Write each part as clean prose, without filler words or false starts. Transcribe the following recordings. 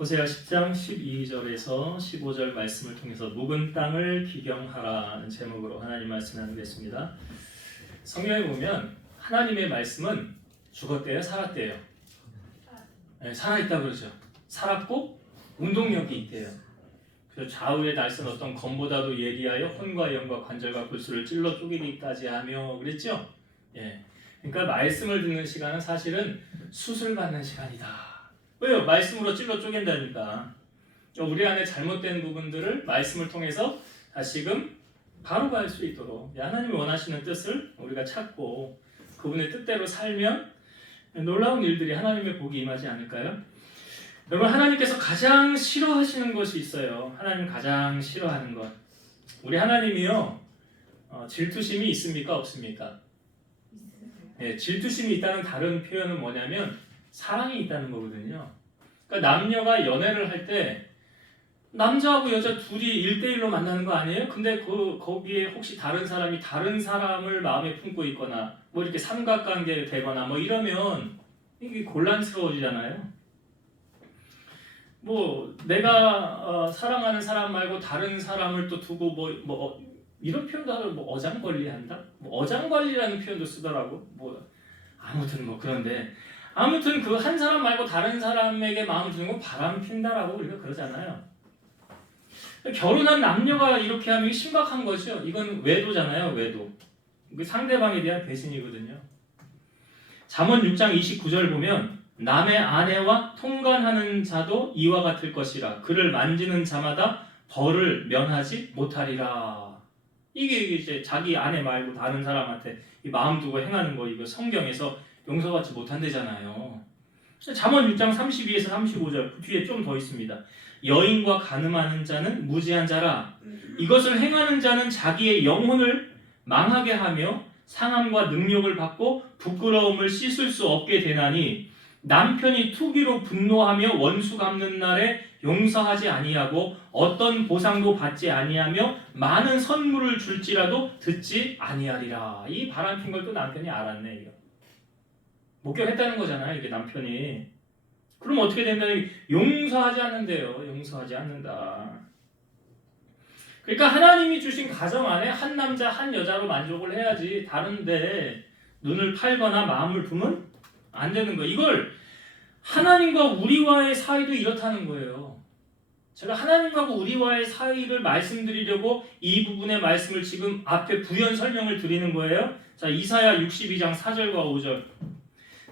호세아 10장 12절에서 15절 말씀을 통해서 묵은 땅을 기경하라는 제목으로 하나님 말씀 나누겠습니다. 성경에 보면 하나님의 말씀은 죽었대요, 살았대요? 네, 살아있다고 그러죠. 살았고 운동력이 있대요. 그래서 좌우의 날선 어떤 검보다도 예리하여 혼과 영과 관절과 골수를 찔러 쪼개기까지 하며 그랬죠? 예. 그러니까 말씀을 듣는 시간은 사실은 수술받는 시간이다. 왜요? 말씀으로 찔러 쪼갠다니까. 우리 안에 잘못된 부분들을 말씀을 통해서 다시금 바로 갈 수 있도록 하나님이 원하시는 뜻을 우리가 찾고 그분의 뜻대로 살면 놀라운 일들이 하나님의 복이 임하지 않을까요? 여러분, 하나님께서 가장 싫어하시는 것이 있어요. 하나님 가장 싫어하는 것. 우리 하나님이요, 질투심이 있습니까? 없습니까? 네, 질투심이 있다는 다른 표현은 뭐냐면 사랑이 있다는 거거든요. 그러니까 남녀가 연애를 할 때 남자하고 여자 둘이 1대1로 만나는 거 아니에요? 근데 거기에 혹시 다른 사람이 다른 사람을 마음에 품고 있거나 뭐 이렇게 삼각관계 되거나 뭐 이러면 이게 곤란스러워지잖아요. 뭐 내가 사랑하는 사람 말고 다른 사람을 또 두고 이런 표현도 하고 뭐 어장관리한다? 뭐 어장관리라는 표현도 쓰더라고. 뭐 아무튼 뭐 그런데 아무튼 그 한 사람 말고 다른 사람에게 마음을 주는 건 바람 핀다라고 우리가 그러잖아요. 결혼한 남녀가 이렇게 하면 심각한 거죠. 이건 외도잖아요, 외도. 상대방에 대한 배신이거든요. 잠언 6장 29절 보면 남의 아내와 통간하는 자도 이와 같을 것이라. 그를 만지는 자마다 벌을 면하지 못하리라. 이게 이제 자기 아내 말고 다른 사람한테 마음 두고 행하는 거 이거 성경에서 용서받지 못한대잖아요. 잠언 6장 32에서 35절 그 뒤에 좀 더 있습니다. 여인과 간음하는 자는 무지한 자라. 이것을 행하는 자는 자기의 영혼을 망하게 하며 상함과 능력을 받고 부끄러움을 씻을 수 없게 되나니 남편이 투기로 분노하며 원수 갚는 날에 용서하지 아니하고 어떤 보상도 받지 아니하며 많은 선물을 줄지라도 듣지 아니하리라. 이 바람핀 걸 또 남편이 알았네. 이거. 목격했다는 거잖아요. 이게 남편이. 그럼 어떻게 된다는 게 용서하지 않는데요. 용서하지 않는다. 그러니까 하나님이 주신 가정 안에 한 남자 한 여자로 만족을 해야지 다른데 눈을 팔거나 마음을 두면 안 되는 거예요. 이걸 하나님과 우리와의 사이도 이렇다는 거예요. 제가 하나님과 우리와의 사이를 말씀드리려고 이 부분의 말씀을 지금 앞에 부연 설명을 드리는 거예요. 자, 이사야 62장 4절과 5절.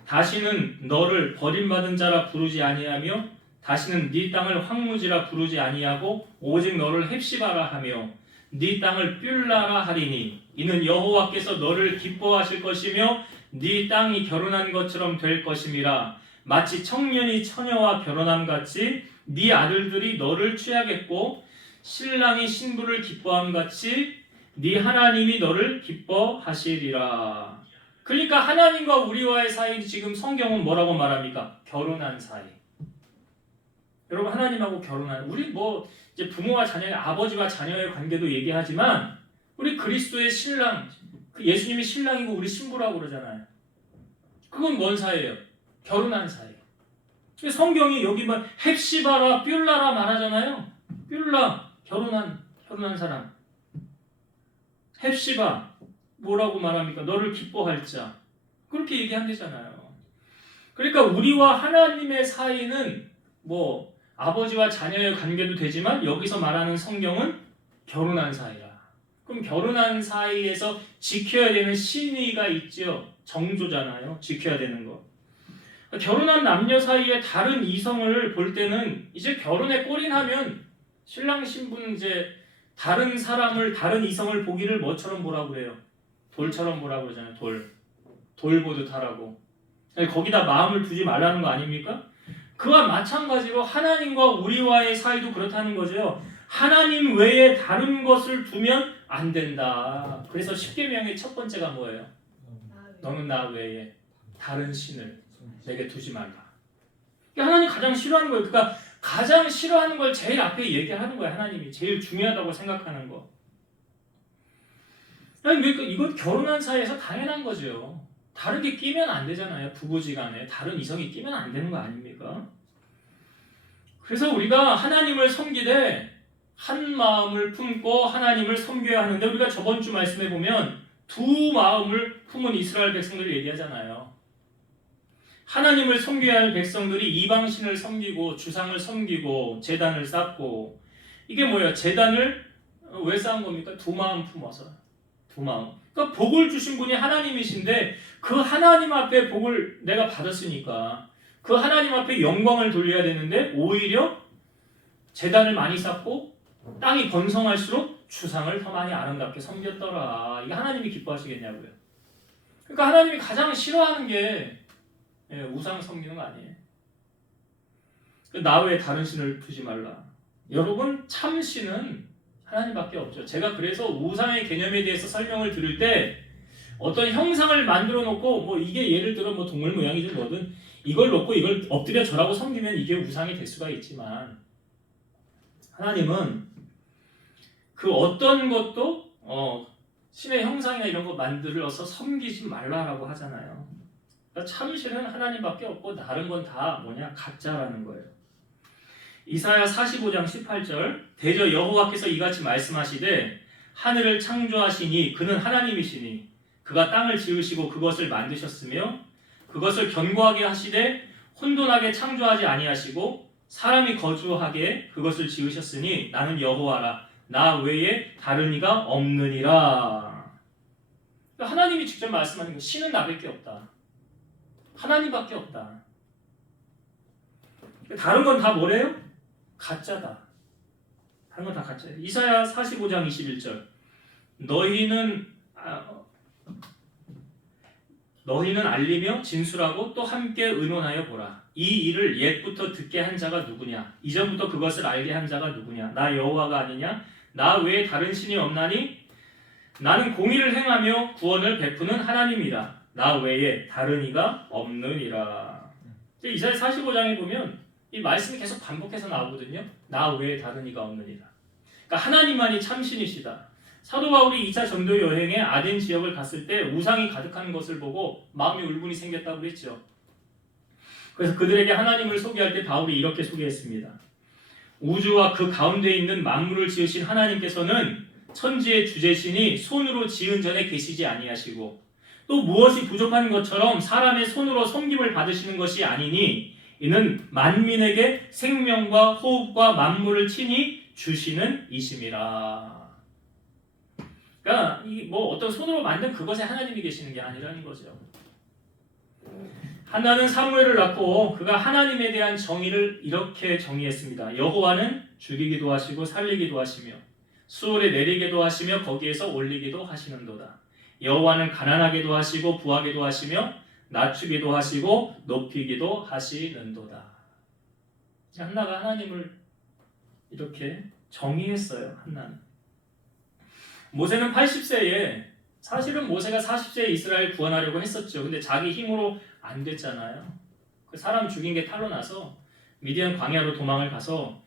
다시는 너를 버림받은 자라 부르지 아니하며 다시는 네 땅을 황무지라 부르지 아니하고 오직 너를 헵시바라 하며 네 땅을 뷸라라 하리니 이는 여호와께서 너를 기뻐하실 것이며 네 땅이 결혼한 것처럼 될 것임이라. 마치 청년이 처녀와 결혼함 같이 네 아들들이 너를 취하겠고 신랑이 신부를 기뻐함 같이 네 하나님이 너를 기뻐하시리라. 그러니까 하나님과 우리와의 사이 지금 성경은 뭐라고 말합니까? 결혼한 사이. 여러분, 하나님하고 결혼한 우리 이제 부모와 자녀의 아버지와 자녀의 관계도 얘기하지만 우리 그리스도의 신랑, 예수님이 신랑이고 우리 신부라고 그러잖아요. 그건 뭔 사이예요? 결혼한 사이. 성경이 여기 헵시바라 뷸라라 말하잖아요. 뷸라 결혼한 사람. 헵시바 뭐라고 말합니까? 너를 기뻐할 자. 그렇게 얘기한대잖아요. 그러니까 우리와 하나님의 사이는 아버지와 자녀의 관계도 되지만 여기서 말하는 성경은 결혼한 사이라. 그럼 결혼한 사이에서 지켜야 되는 신의가 있죠. 정조잖아요. 지켜야 되는 거. 결혼한 남녀 사이에 다른 이성을 볼 때는 이제 결혼에 골인하면 신랑 신부는 이제 다른 사람을 다른 이성을 보기를 뭐처럼 보라고 그래요? 돌처럼 보라고 그러잖아요. 돌 보듯 하라고. 거기다 마음을 두지 말라는 거 아닙니까? 그와 마찬가지로 하나님과 우리와의 사이도 그렇다는 거죠. 하나님 외에 다른 것을 두면 안 된다. 그래서 십계명의 첫 번째가 뭐예요? 너는 나 외에 다른 신을 내게 두지 말라. 하나님 가장 싫어하는 거예요. 그러니까 가장 싫어하는 걸 제일 앞에 얘기하는 거예요. 하나님이 제일 중요하다고 생각하는 거. 이건 결혼한 사이에서 당연한 거죠. 다른 게 끼면 안 되잖아요. 부부지간에 다른 이성이 끼면 안 되는 거 아닙니까? 그래서 우리가 하나님을 섬기되 한 마음을 품고 하나님을 섬겨야 하는데, 우리가 저번 주 말씀에 보면 두 마음을 품은 이스라엘 백성들을 얘기하잖아요. 하나님을 섬겨야 할 백성들이 이방신을 섬기고 주상을 섬기고 제단을 쌓고, 이게 뭐예요? 제단을 왜 쌓은 겁니까? 두 마음 품어서. 두 마음. 그러니까 복을 주신 분이 하나님이신데 그 하나님 앞에 복을 내가 받았으니까 그 하나님 앞에 영광을 돌려야 되는데 오히려 제단을 많이 쌓고 땅이 번성할수록 주상을 더 많이 아름답게 섬겼더라. 이게 하나님이 기뻐하시겠냐고요. 그러니까 하나님이 가장 싫어하는 게 우상 섬기는 거 아니에요. 나 외에 다른 신을 두지 말라. 여러분, 참 신은 하나님밖에 없죠. 제가 그래서 우상의 개념에 대해서 설명을 들을 때 어떤 형상을 만들어 놓고 뭐 이게 예를 들어 뭐 동물 모양이든 뭐든 이걸 놓고 이걸 엎드려 절하고 섬기면 이게 우상이 될 수가 있지만, 하나님은 그 어떤 것도 신의 형상이나 이런 거 만들어서 섬기지 말라라고 하잖아요. 그러니까 참신은 하나님밖에 없고 다른 건 다 뭐냐? 가짜라는 거예요. 이사야 45장 18절, 대저 여호와께서 이같이 말씀하시되 하늘을 창조하시니 그는 하나님이시니 그가 땅을 지으시고 그것을 만드셨으며 그것을 견고하게 하시되 혼돈하게 창조하지 아니하시고 사람이 거주하게 그것을 지으셨으니 나는 여호와라. 나 외에 다른 이가 없느니라. 하나님이 직접 말씀하는 거, 신은 나밖에 없다. 하나님밖에 없다. 다른 건 다 뭐래요? 가짜다. 다른 건 다 가짜예요. 이사야 45장 21절. 너희는 알리며 진술하고 또 함께 의논하여 보라. 이 일을 옛부터 듣게 한 자가 누구냐? 이전부터 그것을 알게 한 자가 누구냐? 나 여호와가 아니냐? 나 외에 다른 신이 없나니? 나는 공의를 행하며 구원을 베푸는 하나님이라. 나 외에 다른 이가 없느니라. 이사야 45장에 보면 이 말씀이 계속 반복해서 나오거든요. 나 외에 다른 이가 없느니라. 그러니까 하나님만이 참신이시다. 사도 바울이 2차 전도 여행에 아덴 지역을 갔을 때 우상이 가득한 것을 보고 마음이 울분이 생겼다고 그랬죠. 그래서 그들에게 하나님을 소개할 때 바울이 이렇게 소개했습니다. 우주와 그 가운데 있는 만물을 지으신 하나님께서는 천지의 주재신이 손으로 지은 전에 계시지 아니하시고 또 무엇이 부족한 것처럼 사람의 손으로 섬김을 받으시는 것이 아니니 이는 만민에게 생명과 호흡과 만물을 친히 주시는 이심이라. 그러니까 이 뭐 어떤 손으로 만든 그것에 하나님이 계시는 게 아니라는 거죠. 한나는 사무엘을 낳고 그가 하나님에 대한 정의를 이렇게 정의했습니다. 여호와는 죽이기도 하시고 살리기도 하시며 수월에 내리기도 하시며 거기에서 올리기도 하시는도다. 여호와는 가난하게도 하시고 부하게도 하시며 낮추기도 하시고 높이기도 하시는도다. 한나가 하나님을 이렇게 정의했어요. 한나는. 모세는 80세에, 사실은 모세가 40세에 이스라엘 구원하려고 했었죠. 근데 자기 힘으로 안 됐잖아요. 그 사람 죽인 게 탈로 나서 미디안 광야로 도망을 가서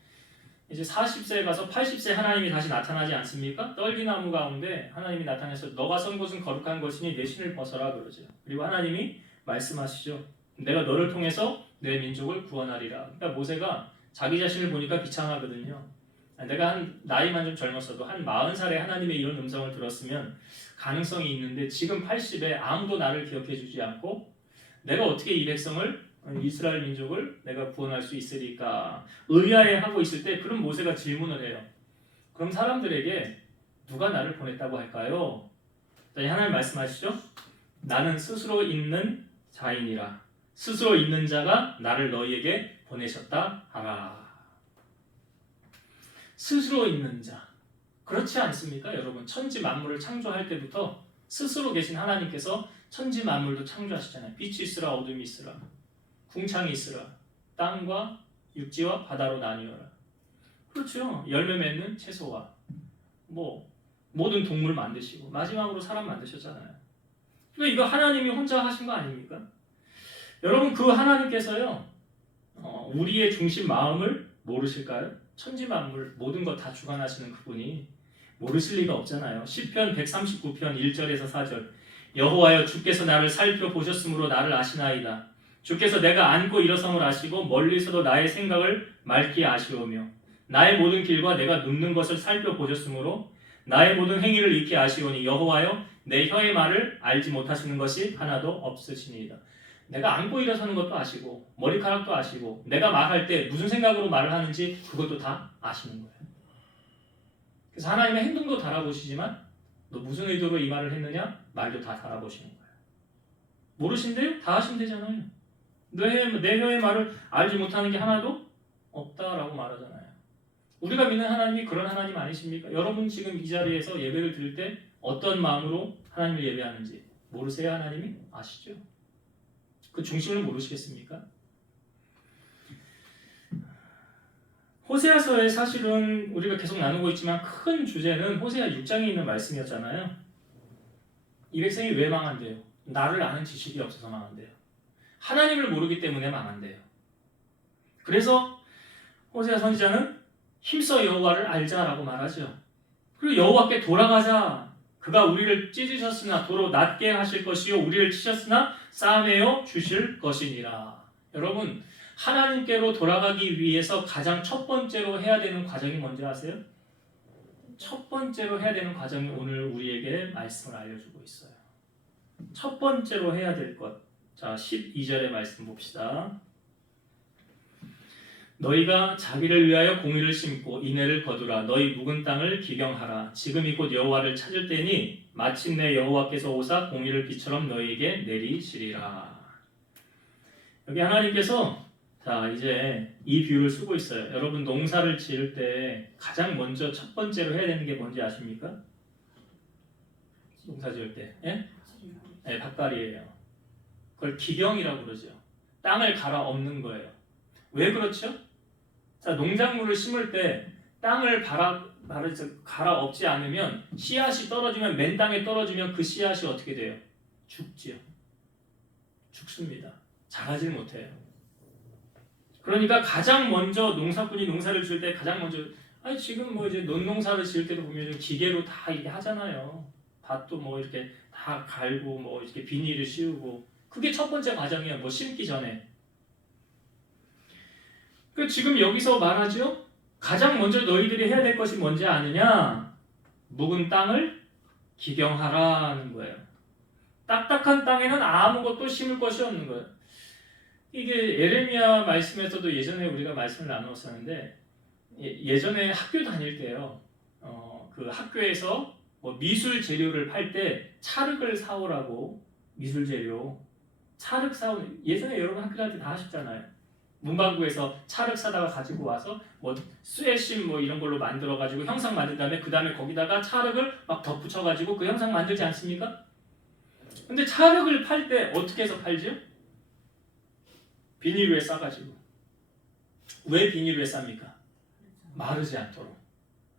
이제 40세에 가서 80세 하나님이 다시 나타나지 않습니까? 떨기나무 가운데 하나님이 나타나서 너가 선 곳은 거룩한 것이니 내 신을 벗어라 그러죠. 그리고 하나님이 말씀하시죠. 내가 너를 통해서 내 민족을 구원하리라. 그러니까 모세가 자기 자신을 보니까 비참하거든요. 내가 나이만 좀 젊었어도 한 40살에 하나님의 이런 음성을 들었으면 가능성이 있는데 지금 80에 아무도 나를 기억해 주지 않고 내가 어떻게 이 백성을, 이스라엘 민족을 내가 구원할 수 있으리까 의아해하고 있을 때 그런 모세가 질문을 해요. 그럼 사람들에게 누가 나를 보냈다고 할까요? 하나님 말씀하시죠. 나는 스스로 있는 자이니라. 스스로 있는 자가 나를 너희에게 보내셨다 하라. 스스로 있는 자. 그렇지 않습니까? 여러분, 천지 만물을 창조할 때부터 스스로 계신 하나님께서 천지 만물도 창조하시잖아요. 빛이 있으라 어둠이 있으라. 궁창이 있으라. 땅과 육지와 바다로 나뉘어라. 그렇죠. 열매 맺는 채소와 모든 동물 만드시고 마지막으로 사람 만드셨잖아요. 그러니까 이거 하나님이 혼자 하신 거 아닙니까? 여러분, 그 하나님께서요, 우리의 중심 마음을 모르실까요? 천지 만물 모든 것 다 주관하시는 그분이 모르실 리가 없잖아요. 시편 139편 1절에서 4절. 여호와여, 주께서 나를 살펴보셨으므로 나를 아시나이다. 주께서 내가 앉고 일어섬을 아시고 멀리서도 나의 생각을 맑게 아시오며 나의 모든 길과 내가 눕는 것을 살펴보셨으므로 나의 모든 행위를 익히 아시오니 여호와여 내 혀의 말을 알지 못하시는 것이 하나도 없으시니이다. 내가 앉고 일어서는 것도 아시고 머리카락도 아시고 내가 말할 때 무슨 생각으로 말을 하는지 그것도 다 아시는 거예요. 그래서 하나님의 행동도 달아보시지만 너 무슨 의도로 이 말을 했느냐? 말도 다 달아보시는 거예요. 모르신대요? 다 아시면 되잖아요. 내 혀의 말을 알지 못하는 게 하나도 없다라고 말하잖아요. 우리가 믿는 하나님이 그런 하나님 아니십니까? 여러분 지금 이 자리에서 예배를 드릴 때 어떤 마음으로 하나님을 예배하는지 모르세요? 하나님이? 아시죠? 그 중심을 모르시겠습니까? 호세아서에 사실은 우리가 계속 나누고 있지만 큰 주제는 호세아 6장에 있는 말씀이었잖아요. 이 백성이 왜 망한대요? 나를 아는 지식이 없어서 망한대요. 하나님을 모르기 때문에 망한대요. 그래서 호세아 선지자는 힘써 여호와를 알자라고 말하죠. 그리고 여호와께 돌아가자. 그가 우리를 찢으셨으나 도로 낮게 하실 것이요 우리를 치셨으나 싸매어 주실 것이니라. 여러분 하나님께로 돌아가기 위해서 가장 첫 번째로 해야 되는 과정이 뭔지 아세요? 첫 번째로 해야 되는 과정이 오늘 우리에게 말씀을 알려주고 있어요. 첫 번째로 해야 될 것. 자, 12절의 말씀 봅시다. 너희가 자기를 위하여 공의를 심고 인애를 거두라. 너희 묵은 땅을 기경하라. 지금이 곧 여호와를 찾을 때니 마침내 여호와께서 오사 공의를 비처럼 너희에게 내리시리라. 여기 하나님께서 자 이제 이 비유를 쓰고 있어요. 여러분 농사를 지을 때 가장 먼저 첫 번째로 해야 되는 게 뭔지 아십니까? 농사 지을 때 네, 밭갈이에요. 그걸 기경이라고 그러죠. 땅을 갈아 엎는 거예요. 왜 그렇죠? 자, 농작물을 심을 때 땅을 갈아 엎지 않으면 씨앗이 떨어지면 맨 땅에 떨어지면 그 씨앗이 어떻게 돼요? 죽지요. 죽습니다. 자라질 못해요. 그러니까 가장 먼저 농사꾼이 농사를 지을 때 가장 먼저 지금 뭐 이제 논농사를 지을 때도 보면 기계로 다 이렇게 하잖아요. 밭도 뭐 이렇게 다 갈고 뭐 이렇게 비닐을 씌우고 그게 첫 번째 과정이에요. 뭐 심기 전에. 그 지금 여기서 말하죠. 가장 먼저 너희들이 해야 될 것이 뭔지 아느냐? 묵은 땅을 기경하라는 거예요. 딱딱한 땅에는 아무것도 심을 것이 없는 거예요. 이게 예레미야 말씀에서도 예전에 우리가 말씀을 나누었었는데 예전에 학교 다닐 때요. 그 학교에서 뭐 미술 재료를 팔 때 찰흙을 사오라고 미술 재료 찰흙 사오는 예전에 여러분 학교 다닐 때 다 하셨잖아요. 문방구에서 찰흙 사다가 가지고 와서 뭐 쇠심 뭐 이런 걸로 만들어 가지고 형상 만든 다음에 그 다음에 거기다가 찰흙을 막 덧붙여 가지고 그 형상 만들지 않습니까? 근데 찰흙을 팔 때 어떻게 해서 팔죠? 비닐 위에 싸가지고. 왜 비닐 위에 쌉니까? 마르지 않도록.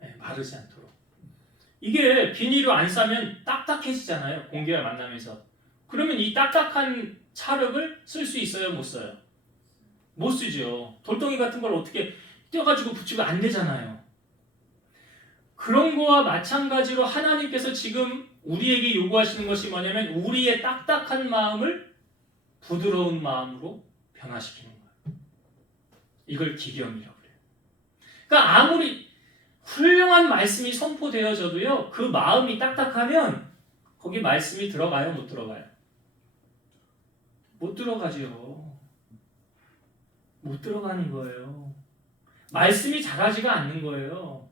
네, 마르지 않도록. 이게 비닐로 안 싸면 딱딱해지잖아요. 공기가 만나면서. 그러면 이 딱딱한 찰흙을 쓸 수 있어요? 못 써요? 못 쓰죠. 돌덩이 같은 걸 어떻게 떼어가지고 붙이고 안 되잖아요. 그런 거와 마찬가지로 하나님께서 지금 우리에게 요구하시는 것이 뭐냐면 우리의 딱딱한 마음을 부드러운 마음으로 변화시키는 거예요. 이걸 기경이라고 그래요. 그러니까 아무리 훌륭한 말씀이 선포되어져도요, 그 마음이 딱딱하면 거기 말씀이 들어가요, 못 들어가요? 못 들어가죠. 못 들어가는 거예요. 말씀이 자라지가 않는 거예요.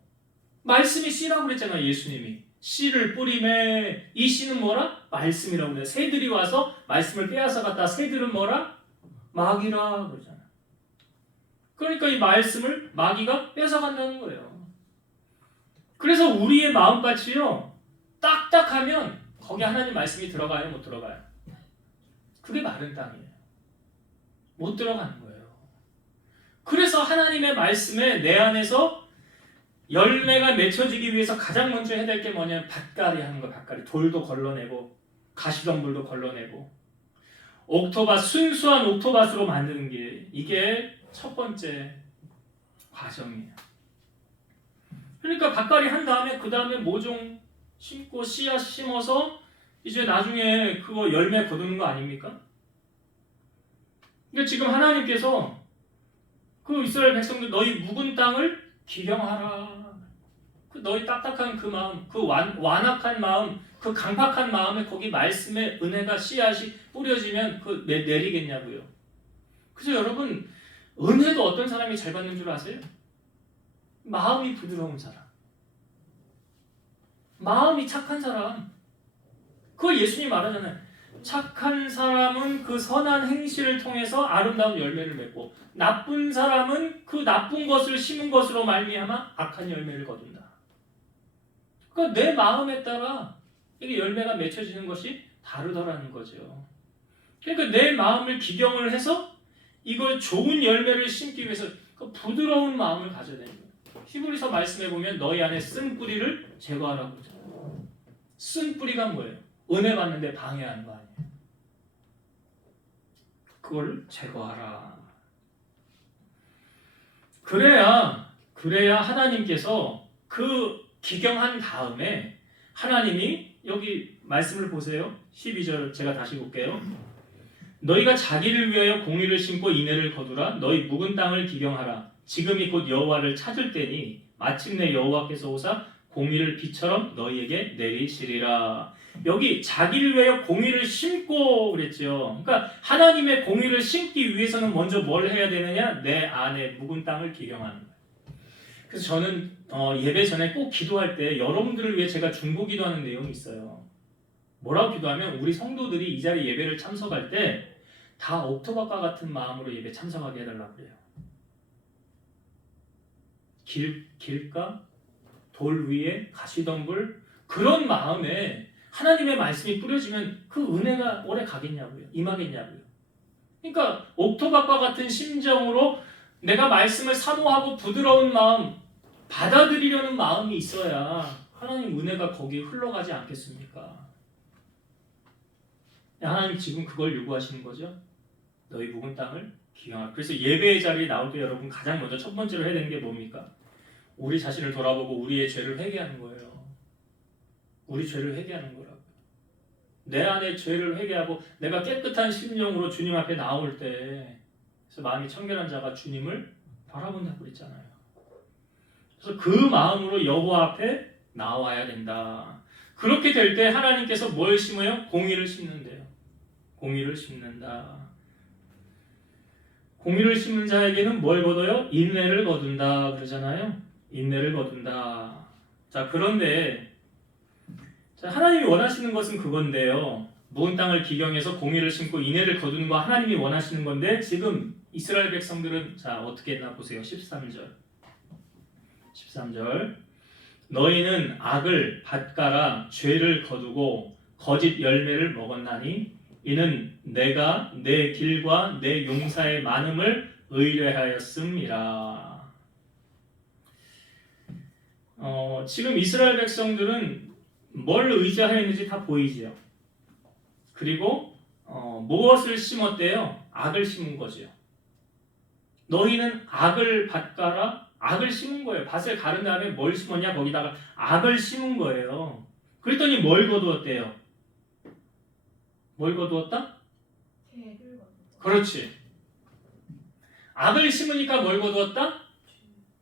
말씀이 씨라고 그랬잖아요, 예수님이. 씨를 뿌리매 이 씨는 뭐라? 말씀이라고 그래요. 새들이 와서 말씀을 빼앗아 갔다. 새들은 뭐라? 마귀라 그러잖아요. 그러니까 이 말씀을 마귀가 뺏어간다는 거예요. 그래서 우리의 마음같이요 딱딱하면 거기 하나님 말씀이 들어가요, 못 들어가요? 그게 마른 땅이에요. 못 들어가는 거예요. 그래서 하나님의 말씀에 내 안에서 열매가 맺혀지기 위해서 가장 먼저 해야 될 게 뭐냐면 밭갈이 하는 거예요. 밭갈이. 돌도 걸러내고 가시덤불도 걸러내고 순수한 옥토밭으로 만드는 게 이게 첫 번째 과정이에요. 그러니까 밭갈이 한 다음에 그 다음에 모종 심고 씨앗 심어서 이제 나중에 그거 열매 거두는 거 아닙니까? 그러니까 지금 하나님께서 그 이스라엘 백성들 너희 묵은 땅을 기경하라. 그 너희 딱딱한 그 마음, 그 완악한 마음, 그 강팍한 마음에 거기 말씀의 은혜가 씨앗이 뿌려지면 그 내리겠냐고요. 그래서 여러분 은혜도 어떤 사람이 잘 받는 줄 아세요? 마음이 부드러운 사람, 마음이 착한 사람. 그걸 예수님이 말하잖아요. 착한 사람은 그 선한 행실을 통해서 아름다운 열매를 맺고 나쁜 사람은 그 나쁜 것을 심은 것으로 말미암아 악한 열매를 거둔다. 그러니까 내 마음에 따라 이게 열매가 맺혀지는 것이 다르더라는 거죠. 그러니까 내 마음을 기경을 해서 이걸 좋은 열매를 심기 위해서 그 부드러운 마음을 가져야 되는 거예요. 히브리서 말씀해 보면 너희 안에 쓴 뿌리를 제거하라고 그러잖아요. 쓴 뿌리가 뭐예요? 은혜 받는데 방해하는 거 아니에요. 그걸 제거하라. 그래야 하나님께서 그 기경한 다음에 하나님이 여기 말씀을 보세요. 12절 제가 다시 볼게요. 너희가 자기를 위하여 공의를 심고 인애를 거두라. 너희 묵은 땅을 기경하라. 지금이 곧 여호와를 찾을 때니 마침내 여호와께서 오사 공의를 비처럼 너희에게 내리시리라. 여기 자기를 위하여 공의를 심고 그랬죠. 그러니까 하나님의 공의를 심기 위해서는 먼저 뭘 해야 되느냐? 내 안에 묵은 땅을 기경하는 거예요. 그래서 저는 예배 전에 꼭 기도할 때 여러분들을 위해 제가 중보 기도하는 내용이 있어요. 뭐라고 기도하면 우리 성도들이 이 자리 예배를 참석할 때 다 옥토박과 같은 마음으로 예배 참석하게 해달라고 그래요. 길가, 돌 위에 가시덤불 그런 마음에 하나님의 말씀이 뿌려지면 그 은혜가 오래 가겠냐고요. 임하겠냐고요. 그러니까 옥토박과 같은 심정으로 내가 말씀을 사모하고 부드러운 마음 받아들이려는 마음이 있어야 하나님 은혜가 거기에 흘러가지 않겠습니까? 하나님 지금 그걸 요구하시는 거죠. 너희 묵은 땅을 기경하라. 그래서 예배의 자리에 나올 때 여러분 가장 먼저 첫 번째로 해야 되는 게 뭡니까? 우리 자신을 돌아보고 우리의 죄를 회개하는 거예요. 우리 죄를 회개하는 거라고요. 내 안에 죄를 회개하고 내가 깨끗한 심령으로 주님 앞에 나올 때 그래서 마음이 청결한 자가 주님을 바라본다고 그랬잖아요. 그래서 그 마음으로 여호와 앞에 나와야 된다. 그렇게 될 때 하나님께서 뭘 심어요? 공의를 심는데요. 공의를 심는다. 공의를 심는 자에게는 뭘 거둬요? 인내를 거둔다 그러잖아요. 인내를 거둔다. 자, 그런데 하나님이 원하시는 것은 그건데요. 묵은 땅을 기경해서 공의를 심고 인애를 거두는 거 하나님이 원하시는 건데 지금 이스라엘 백성들은 자 어떻게 했나 보세요. 13절 너희는 악을 밭가라 죄를 거두고 거짓 열매를 먹었나니 이는 내가 내 길과 내 용사의 많음을 의뢰하였음이라. 지금 이스라엘 백성들은 뭘 의지하였는지 다 보이지요. 그리고 무엇을 심었대요? 악을 심은 거죠. 너희는 악을 밭가라. 악을 심은 거예요. 밭을 가른 다음에 뭘 심었냐? 거기다가 악을 심은 거예요. 그랬더니 뭘 거두었대요? 뭘 거두었다? 죄를 거두었다. 그렇지. 악을 심으니까 뭘 거두었다?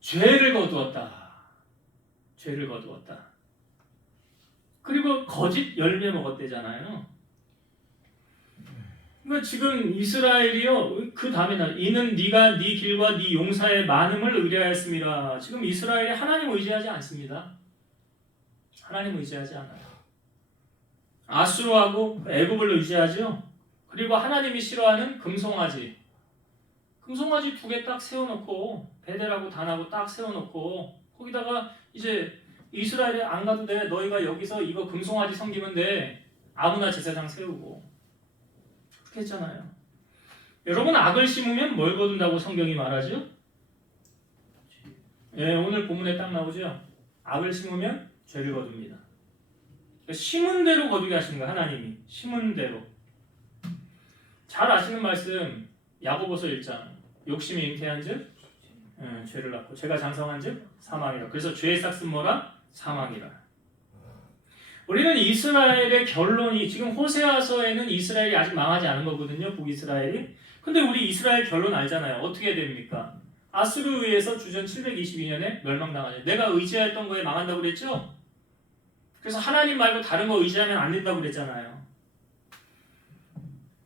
죄를 거두었다. 죄를 거두었다. 그리고 거짓 열매 먹었대잖아요. 그러니까 지금 이스라엘이요. 그 다음에 이는 네가 네 길과 네 용사의 많음을 의뢰하였습니다. 지금 이스라엘이 하나님 의지하지 않습니다. 하나님 의지하지 않아요. 아수르하고 애굽을 의지하죠. 그리고 하나님이 싫어하는 금송아지. 금송아지 2개 딱 세워놓고 베델하고 단하고 딱 세워놓고 거기다가 이제 이스라엘에 안 가도 돼. 너희가 여기서 이거 금송아지 섬기면 돼. 아무나 제사장 세우고 그렇게 했잖아요. 여러분 악을 심으면 뭘 거둔다고 성경이 말하죠? 예, 오늘 본문에 딱 나오죠. 악을 심으면 죄를 거둡니다. 심은 대로 거두게 하시는 거예요. 하나님이 심은 대로. 잘 아시는 말씀 야고보서 1장 욕심이 잉태한 즉 죄를 낳고 죄가 장성한 즉 사망이라. 그래서 죄의 싹은 뭐라? 사망이라. 우리는 이스라엘의 결론이 지금 호세아서에는 이스라엘이 아직 망하지 않은 거거든요. 북이스라엘이. 근데 우리 이스라엘 결론 알잖아요. 어떻게 됩니까? 아수르에 의해서 주전 722년에 멸망당하죠. 내가 의지했던 거에 망한다고 그랬죠? 그래서 하나님 말고 다른 거 의지하면 안 된다고 그랬잖아요.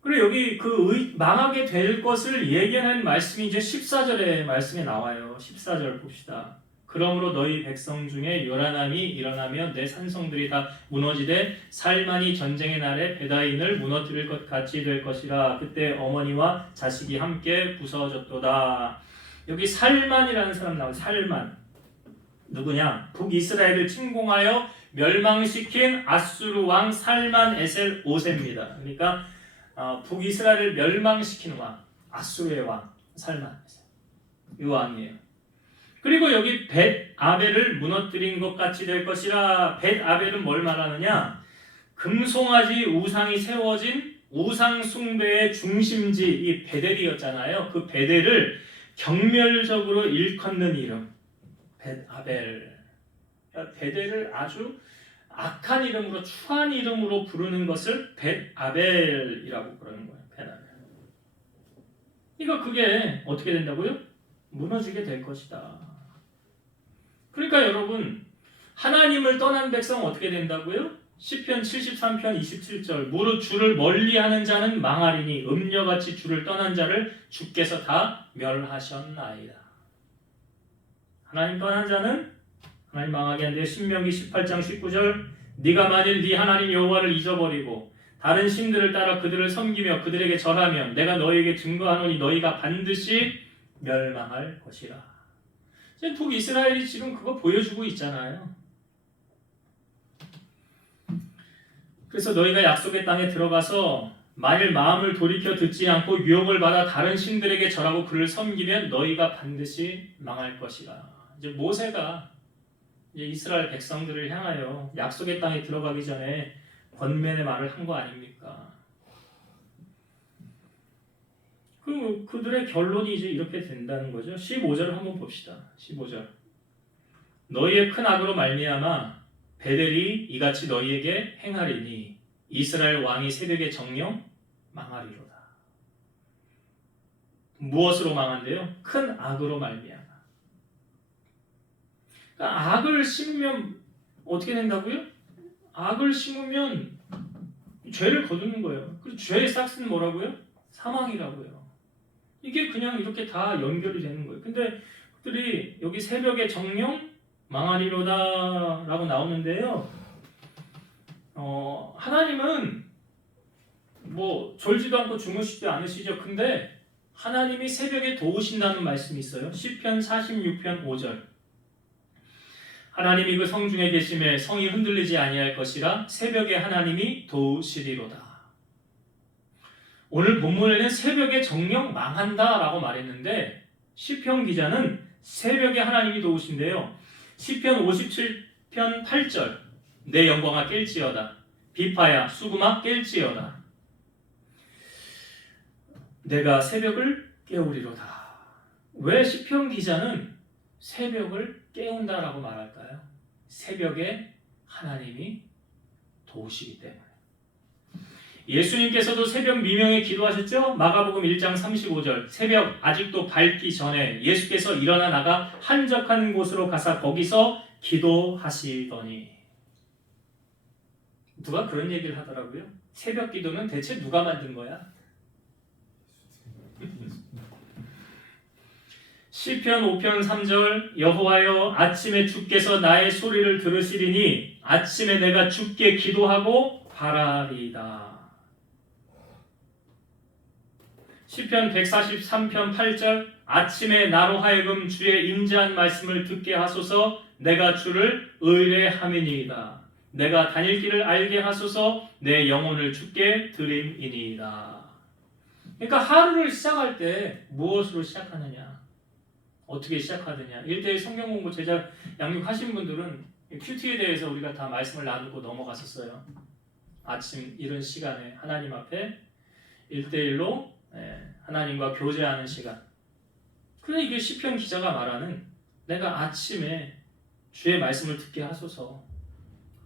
그리고 여기 망하게 될 것을 예견한 말씀이 이제 14절의 말씀에 나와요. 14절 봅시다. 그러므로 너희 백성 중에 요란함이 일어나며 내 산성들이 다 무너지되 살만이 전쟁의 날에 베다인을 무너뜨릴 것 같이 될 것이라. 그때 어머니와 자식이 함께 부서졌도다. 여기 살만이라는 사람 나와요. 살만. 누구냐? 북이스라엘을 침공하여 멸망시킨 아수르 왕 살만 에셀 5세입니다. 그러니까 북이스라엘을 멸망시킨 왕, 아수르의 왕 살만 에셀. 이 왕이에요. 그리고 여기 벳 아벨을 무너뜨린 것 같이 될 것이라. 벳 아벨은 뭘 말하느냐? 금송아지 우상이 세워진 우상 숭배의 중심지 이 베델이었잖아요. 그 베델을 경멸적으로 일컫는 이름 벳 아벨. 베델을 아주 악한 이름으로 추한 이름으로 부르는 것을 벳 아벨이라고 그러는 거예요. 벳 아벨. 그게 어떻게 된다고요? 무너지게 될 것이다. 그러니까 여러분, 하나님을 떠난 백성 어떻게 된다고요? 시편 73편 27절 무릇 주를 멀리하는 자는 망하리니 음녀같이 주를 떠난 자를 주께서 다 멸하셨나이다. 하나님 떠난 자는 하나님 망하게 한대요. 신명기 18장 19절 네가 만일 네 하나님 여호와를 잊어버리고 다른 신들을 따라 그들을 섬기며 그들에게 절하면 내가 너희에게 증거하노니 너희가 반드시 멸망할 것이라. 지금 북이스라엘이 지금 그거 보여주고 있잖아요. 그래서 너희가 약속의 땅에 들어가서 만일 마음을 돌이켜 듣지 않고 유혹을 받아 다른 신들에게 절하고 그를 섬기면 너희가 반드시 망할 것이라. 이제 모세가 이제 이스라엘 백성들을 향하여 약속의 땅에 들어가기 전에 권면의 말을 한 거 아닙니까? 그들의 결론이 이제 이렇게 된다는 거죠. 15절을 한번 봅시다. 15절. 너희의 큰 악으로 말미암아 베델이 이같이 너희에게 행하리니 이스라엘 왕이 새벽에 정령 망하리로다. 무엇으로 망한대요? 큰 악으로 말미암아. 그러니까 악을 심으면 어떻게 된다고요? 악을 심으면 죄를 거두는 거예요. 그리고 죄의 싹스는 뭐라고요? 사망이라고요. 이게 그냥 이렇게 다 연결이 되는 거예요. 근데 그들이 여기 새벽에 정령 망하리로다 라고 나오는데요. 하나님은 뭐 졸지도 않고 주무시지도 않으시죠. 근데 하나님이 새벽에 도우신다는 말씀이 있어요. 시편 46편 5절. 하나님이 그 성중에 계심에 성이 흔들리지 아니할 것이라 새벽에 하나님이 도우시리로다. 오늘 본문에는 새벽에 정령 망한다 라고 말했는데 시편 기자는 새벽에 하나님이 도우신대요. 시편 57편 8절 내 영광아 깰지어다 비파야 수금아 깰지어다 내가 새벽을 깨우리로다. 왜 시편 기자는 새벽을 깨운다라고 말할까요? 새벽에 하나님이 도우시기 때문에. 예수님께서도 새벽 미명에 기도하셨죠? 마가복음 1장 35절 새벽 아직도 밝기 전에 예수께서 일어나 나가 한적한 곳으로 가사 거기서 기도하시더니. 누가 그런 얘기를 하더라고요. 새벽 기도는 대체 누가 만든 거야? 시편 5편 3절 여호와여 아침에 주께서 나의 소리를 들으시리니 아침에 내가 주께 기도하고 바라리이다. 시편 143편 8절 아침에 나로 하여금 주의 임재한 말씀을 듣게 하소서 내가 주를 의뢰함이니이다. 내가 다닐 길을 알게 하소서 내 영혼을 주께 드림이니이다. 그러니까 하루를 시작할 때 무엇으로 시작하느냐? 어떻게 시작하느냐? 1대1 성경 공부 제작 양육하신 분들은 큐티에 대해서 우리가 다 말씀을 나누고 넘어갔었어요. 아침 이른 시간에 하나님 앞에 1대1로 하나님과 교제하는 시간. 그런데 이게 시편 기자가 말하는 내가 아침에 주의 말씀을 듣게 하소서.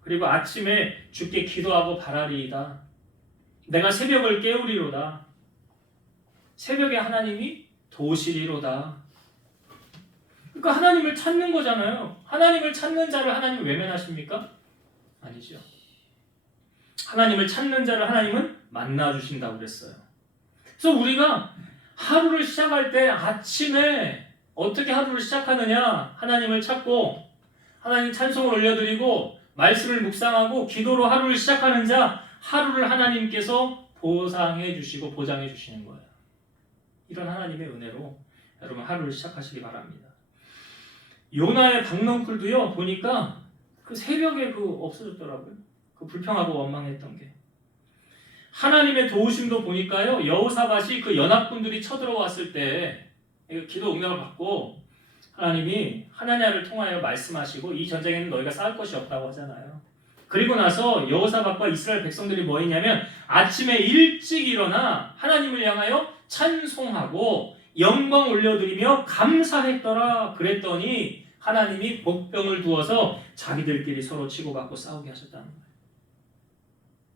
그리고 아침에 주께 기도하고 바라리이다. 내가 새벽을 깨우리로다. 새벽에 하나님이 도우시리로다. 그러니까 하나님을 찾는 거잖아요. 하나님을 찾는 자를 하나님은 외면하십니까? 아니죠. 하나님을 찾는 자를 하나님은 만나주신다고 그랬어요. 그래서 우리가 하루를 시작할 때 아침에 어떻게 하루를 시작하느냐? 하나님을 찾고 하나님 찬송을 올려드리고 말씀을 묵상하고 기도로 하루를 시작하는 자, 하루를 하나님께서 보상해 주시고 보장해 주시는 거예요. 이런 하나님의 은혜로 여러분 하루를 시작하시기 바랍니다. 요나의 박넝쿨도요, 보니까 그 새벽에 없어졌더라고요. 그 불평하고 원망했던 게. 하나님의 도우심도 보니까요, 여호사밧이 그 연합군들이 쳐들어왔을 때 기도 응답을 받고 하나님이 하나냐를 통하여 말씀하시고 이 전쟁에는 너희가 싸울 것이 없다고 하잖아요. 그리고 나서 여호사밧과 이스라엘 백성들이 뭐 했냐면 아침에 일찍 일어나 하나님을 향하여 찬송하고 영광 올려드리며 감사했더라. 그랬더니 하나님이 복병을 두어서 자기들끼리 서로 치고받고 싸우게 하셨다는 거예요.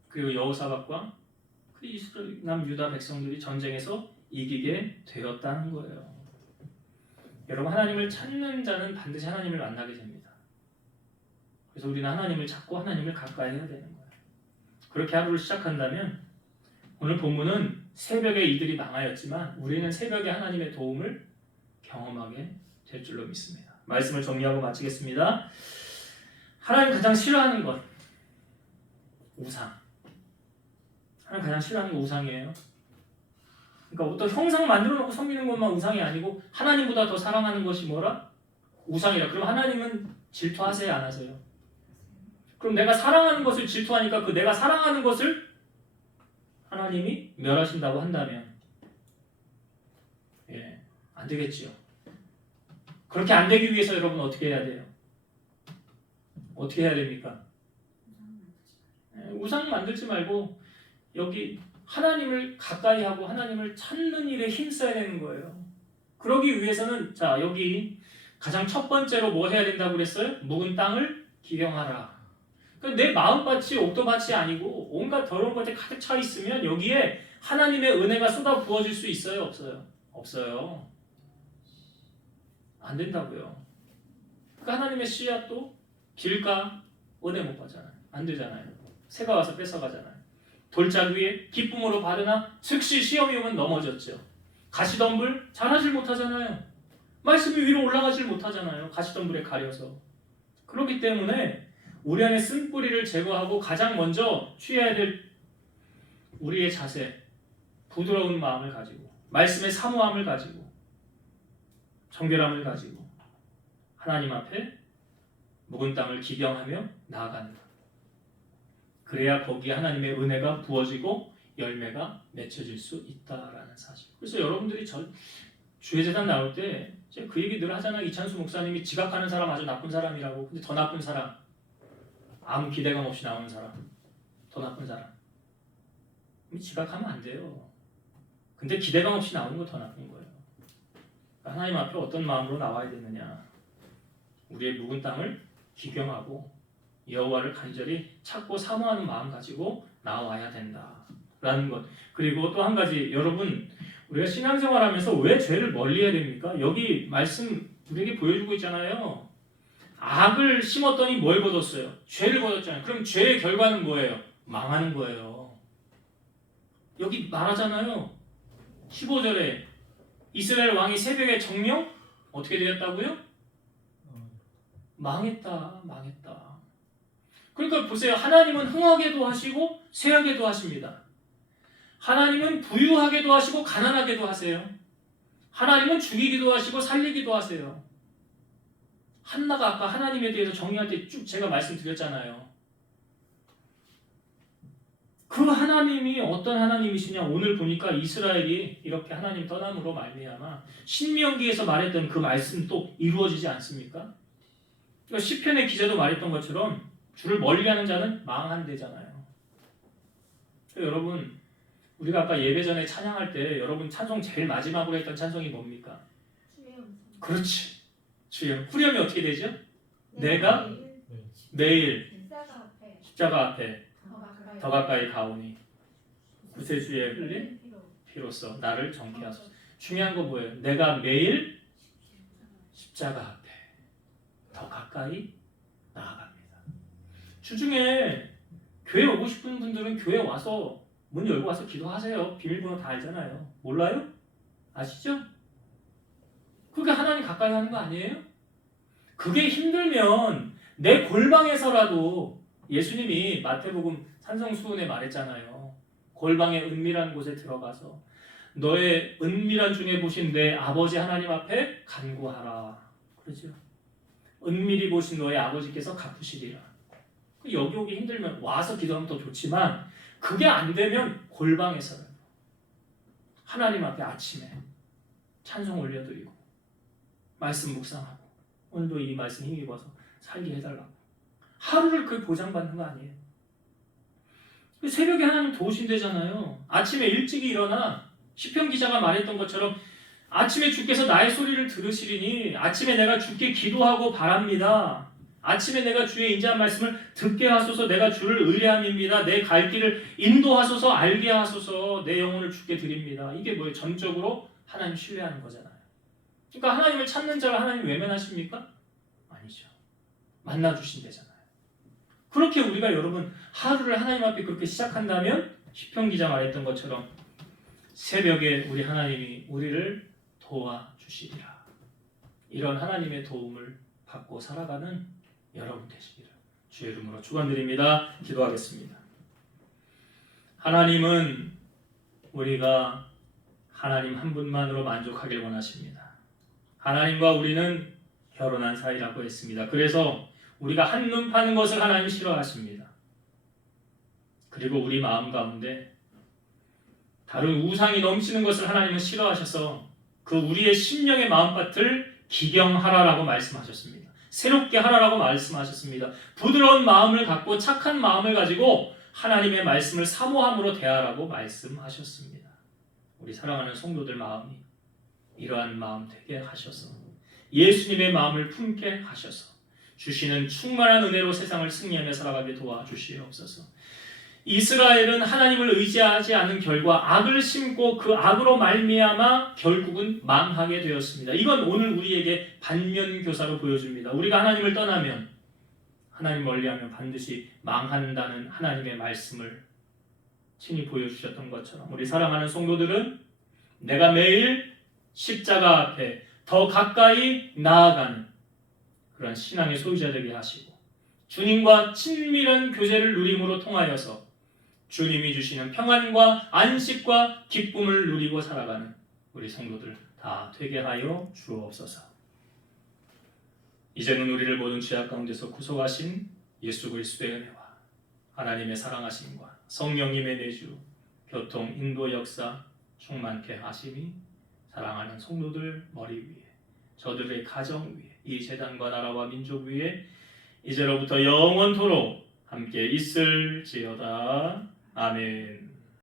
그리고 여호사밧과 그 이스라엘 남유다 백성들이 전쟁에서 이기게 되었다는 거예요. 여러분, 하나님을 찾는 자는 반드시 하나님을 만나게 됩니다. 그래서 우리는 하나님을 찾고 하나님을 가까이 해야 되는 거예요. 그렇게 하루를 시작한다면 오늘 본문은 새벽에 이들이 망하였지만 우리는 새벽에 하나님의 도움을 경험하게 될 줄로 믿습니다. 말씀을 정리하고 마치겠습니다. 하나님 가장 싫어하는 것, 우상. 하나님 가장 싫어하는 거 우상이에요. 그러니까 어떤 형상 만들어 놓고 섬기는 것만 우상이 아니고 하나님보다 더 사랑하는 것이 뭐라? 우상이라. 그럼 하나님은 질투하세요, 안 하세요? 그럼 내가 사랑하는 것을 질투하니까 그 내가 사랑하는 것을 하나님이 멸하신다고 한다면 안 되겠지요. 그렇게 안 되기 위해서 여러분 어떻게 해야 돼요? 어떻게 해야 됩니까? 우상 만들지 말고 여기 하나님을 가까이 하고 하나님을 찾는 일에 힘써야 되는 거예요. 그러기 위해서는 자, 여기 가장 첫 번째로 뭐 해야 된다고 그랬어요? 묵은 땅을 기경하라. 그러니까 내 마음밭이 옥토밭이 아니고 온갖 더러운 것에 가득 차 있으면 여기에 하나님의 은혜가 쏟아 부어질 수 있어요? 없어요? 없어요. 안 된다고요. 그러니까 하나님의 씨앗도 길가 은혜 못 받잖아요. 안 되잖아요. 새가 와서 뺏어가잖아요. 돌짝 위에 기쁨으로 바르나 즉시 시험이 오면 넘어졌죠. 가시덤불 잘하질 못하잖아요. 말씀이 위로 올라가질 못하잖아요. 가시덤불에 가려서. 그렇기 때문에 우리 안에 쓴뿌리를 제거하고 가장 먼저 취해야 될 우리의 자세, 부드러운 마음을 가지고 말씀의 사모함을 가지고 정결함을 가지고 하나님 앞에 묵은 땅을 기경하며 나아간다. 그래야 거기에 하나님의 은혜가 부어지고 열매가 맺혀질 수 있다라는 사실. 그래서 여러분들이 주의재단 나올 때 그 얘기 늘 하잖아요. 이찬수 목사님이 지각하는 사람 아주 나쁜 사람이라고. 근데 더 나쁜 사람, 아무 기대감 없이 나오는 사람, 더 나쁜 사람. 지각하면 안 돼요. 근데 기대감 없이 나오는 거 더 나쁜 거예요. 하나님 앞에 어떤 마음으로 나와야 되느냐. 우리의 묵은 땅을 기경하고 여호와를 간절히 찾고 사모하는 마음 가지고 나와야 된다라는 것. 그리고 또 한 가지, 여러분, 우리가 신앙생활하면서 왜 죄를 멀리해야 됩니까? 여기 말씀 우리에게 보여주고 있잖아요. 악을 심었더니 뭘 거뒀어요? 죄를 거뒀잖아요. 그럼 죄의 결과는 뭐예요? 망하는 거예요. 여기 말하잖아요. 15절에 이스라엘 왕이 새벽에 정령 어떻게 되었다고요? 망했다. 그러니까 보세요. 하나님은 흥하게도 하시고 쇠하게도 하십니다. 하나님은 부유하게도 하시고 가난하게도 하세요. 하나님은 죽이기도 하시고 살리기도 하세요. 한나가 아까 하나님에 대해서 정의할 때 쭉 제가 말씀드렸잖아요. 그 하나님이 어떤 하나님이시냐. 오늘 보니까 이스라엘이 이렇게 하나님 떠남으로 말미암아 신명기에서 말했던 그 말씀도 이루어지지 않습니까? 그러니까 시편의 기자도 말했던 것처럼 주를 멀리하는 자는 망한대잖아요. 여러분, 우리가 아까 예배 전에 찬양할 때 여러분 찬송 제일 마지막으로 했던 찬송이 뭡니까? 그렇지. 주여. 후렴이 어떻게 되죠? 내가 매일 십자가 앞에 더 가까이 가오니 구세주의 흘린 피로써 나를 정케 하소서. 중요한 거 뭐예요? 내가 매일 십자가 앞에 더 가까이 나아갑니다. 주중에 교회 오고 싶은 분들은 교회 와서 문 열고 와서 기도하세요. 비밀번호 다 알잖아요. 몰라요? 아시죠? 그게 하나님 가까이 하는 거 아니에요? 그게 힘들면 내 골방에서라도 예수님이 마태복음 산성수훈에 말했잖아요. 골방의 은밀한 곳에 들어가서 너의 은밀한 중에 보신 내 아버지 하나님 앞에 간구하라. 그렇죠? 은밀히 보신 너의 아버지께서 갚으시리라. 여기 오기 힘들면 와서 기도하면 더 좋지만 그게 안 되면 골방에서라도 하나님 앞에 아침에 찬송 올려드리고 말씀 묵상하고 오늘도 이 말씀 힘입어서 살게 해달라고 하루를 그 보장받는 거 아니에요. 새벽에 하나님 도우신대잖아요. 아침에 일찍 일어나 시편 기자가 말했던 것처럼 아침에 주께서 나의 소리를 들으시리니 아침에 내가 주께 기도하고 바랍니다. 아침에 내가 주의 인자한 말씀을 듣게 하소서. 내가 주를 의뢰함입니다. 내 갈 길을 인도하소서. 알게 하소서. 내 영혼을 주께 드립니다. 이게 뭐예요? 전적으로 하나님 신뢰하는 거잖아요. 그러니까 하나님을 찾는 자를 하나님 외면하십니까? 아니죠. 만나주신대잖아요. 그렇게 우리가 여러분 하루를 하나님 앞에 그렇게 시작한다면 시편 기자 말했던 것처럼 새벽에 우리 하나님이 우리를 도와주시리라. 이런 하나님의 도움을 받고 살아가는 여러분 되시기를 주의 이름으로 축원드립니다. 기도하겠습니다. 하나님은 우리가 하나님 한 분만으로 만족하길 원하십니다. 하나님과 우리는 결혼한 사이라고 했습니다. 그래서 우리가 한눈 파는 것을 하나님 싫어하십니다. 그리고 우리 마음 가운데 다른 우상이 넘치는 것을 하나님은 싫어하셔서 그 우리의 심령의 마음밭을 기경하라라고 말씀하셨습니다. 새롭게 하라라고 말씀하셨습니다. 부드러운 마음을 갖고 착한 마음을 가지고 하나님의 말씀을 사모함으로 대하라고 말씀하셨습니다. 우리 사랑하는 성도들 마음이 이러한 마음 되게 하셔서 예수님의 마음을 품게 하셔서 주시는 충만한 은혜로 세상을 승리하며 살아가게 도와주시옵소서. 이스라엘은 하나님을 의지하지 않은 결과 악을 심고 그 악으로 말미암아 결국은 망하게 되었습니다. 이건 오늘 우리에게 반면교사로 보여줍니다. 우리가 하나님을 떠나면 하나님 멀리하면 반드시 망한다는 하나님의 말씀을 친히 보여주셨던 것처럼 우리 사랑하는 성도들은 내가 매일 십자가 앞에 더 가까이 나아가는 그런 신앙의 소유자 되게 하시고 주님과 친밀한 교제를 누림으로 통하여서 주님이 주시는 평안과 안식과 기쁨을 누리고 살아가는 우리 성도들 다 되게 하여 주옵소서. 이제는 우리를 모든 죄악 가운데서 구속하신 예수 그리스도의 은혜와 하나님의 사랑하심과 성령님의 내주, 교통, 인도 역사 충만케 하심이 사랑하는 성도들 머리 위에 저들의 가정 위에 이 재단과 나라와 민족 위에 이제로부터 영원토록 함께 있을지어다. 아멘.